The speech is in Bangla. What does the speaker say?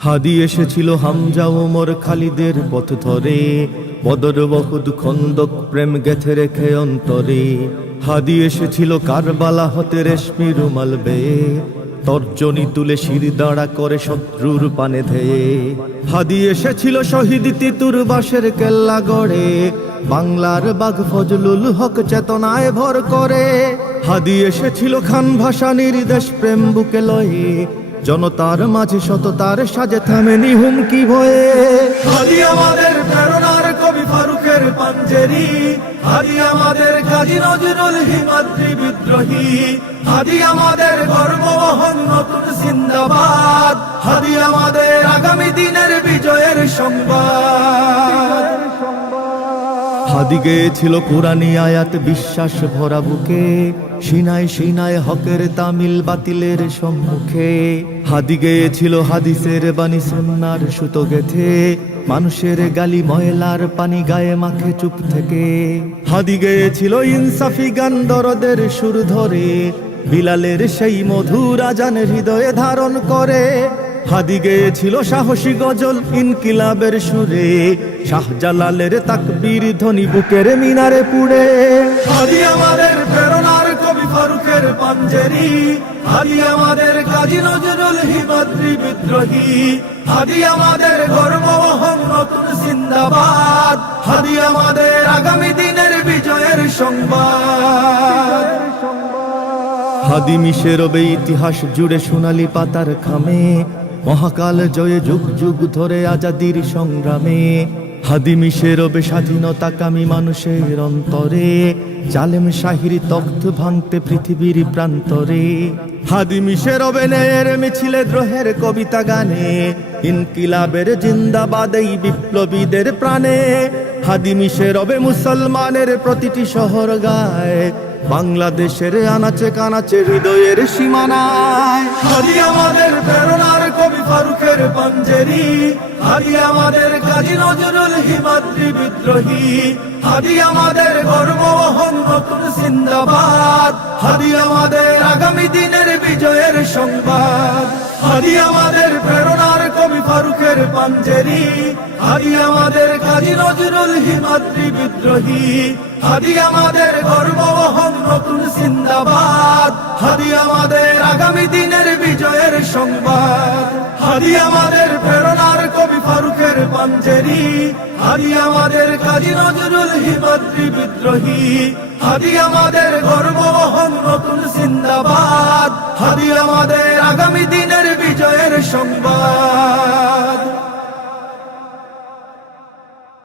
হাদি এসেছিল হামজা ওমর খালিদের পথ ধরে, বদর উহুদ খন্দক প্রেম গেথে রেখে অন্তরে। হাদি এসেছিল কারবালা হতে রেশমি রুমাল বেয়ে, তর্জনী তুলে শির দাঁড়া করে শত্রুর পানে ধেয়ে। হাদি এসেছিল শহীদ তিতুর বাসের কেল্লা গড়ে, বাংলার বাঘ ফজলুল হক চেতনায় ভর করে। হাদি এসেছিল খান ভাসানীর দেশ প্রেম বুকে লয়ে, জনতার মাঝে সততার সাজে থামেনি হুমকি ভয়ে। হাদি আমাদের প্রেরণার কবি ফারুকের পাঞ্জেরি, হাদি আমাদের কাজী নজরুল হিমাদ্রি বিদ্রোহী, হাদি আমাদের গর্ববহন নতুন জিন্দাবাদ, হাদি আমাদের আগামী দিনের বিজয়ের সংবাদ। হাদি গেয়েছিল কুরআনী আয়াত বিশ্বাস ভরা বুকে, সিনায় সিনায় হকের তামিল বাতিলের সম্মুখে। হাদি গেয়েছিল হাদিসের বাণী সুন্নাহর সুতো গেথে, মানুষের গালি ময়লার পানি গায়ে মাখে চুপ থেকে। হাদি গেয়েছিল ইনসাফি গান দরদের সুর ধরে, বিলালের সেই মধুর আজান হৃদয়ে ধারণ করে। হাদি গেয়েছিল সাহসী গজল ইনকিলাবের সুরে, শাহজালালের তাকবীর ধ্বনি বুকের মিনারে পুড়ে। হাদি আমাদের প্রেরণার কবি ফারুকের পাঞ্জেরি, হাদি আমাদের কাজী নজরুল হিমাদ্রি বিদ্রোহী, হাদি আমাদের গর্ববহন নতুন জিন্দাবাদ, হাদি আমাদের আগামী দিনের বিজয়ের সংবাদ। হাদি মিশে রবে ইতিহাস জুড়ে সোনালি পাতার খামে, মহাকাল জয়ে যুগ যুগ ধরে আজাদির সংগ্রামে। হাদি মিশে রবে স্বাধীনতাকামী মানুষের অন্তরে, জালেম শাহির তখ্ত ভাঙতে পৃথিবীর প্রান্তরে। হাদি মিশে রবে ন্যায়ের মিছিলে দ্রোহের কবিতা গানে, ইনকিলাবের জিন্দাবাদ এই বিপ্লবীদের প্রাণে। হাদি মিশে রবে মুসলমানের প্রতিটি শহর গায়, বাংলাদেশের আনাচে কানাচে হৃদয়ের সীমানায়। হাদি আমাদের প্রেরণার কবি ফারুকের পাঞ্জেরি, হাদি আমাদের কাজী নজরুল হিমাদ্রি বিদ্রোহী, হাদি আমাদের গর্ববহন নতুন জিন্দাবাদ, হাদি আমাদের আগামী দিনের বিজয়ের সংবাদ। হাদি আমাদের প্রেরণার কবি ফারুকের পাঞ্জেরি, হাদি আমাদের কাজী নজরুল হিমাদ্রি বিদ্রোহী, হাদি আমাদের গর্ববহন নতুন জিন্দাবাদ, হাদি আমাদের আগামী দিনের বিজয়ের সংবাদ। হাদি আমাদের প্রেরণার কবি ফারুকের পাঞ্জেরি, হাদি আমাদের কাজী নজরুল হিমাদ্রি বিদ্রোহী, হাদি আমাদের গর্ববহন নতুন জিন্দাবাদ, হাদি আমাদের আগামী দিনের বিজয়ের সংবাদ।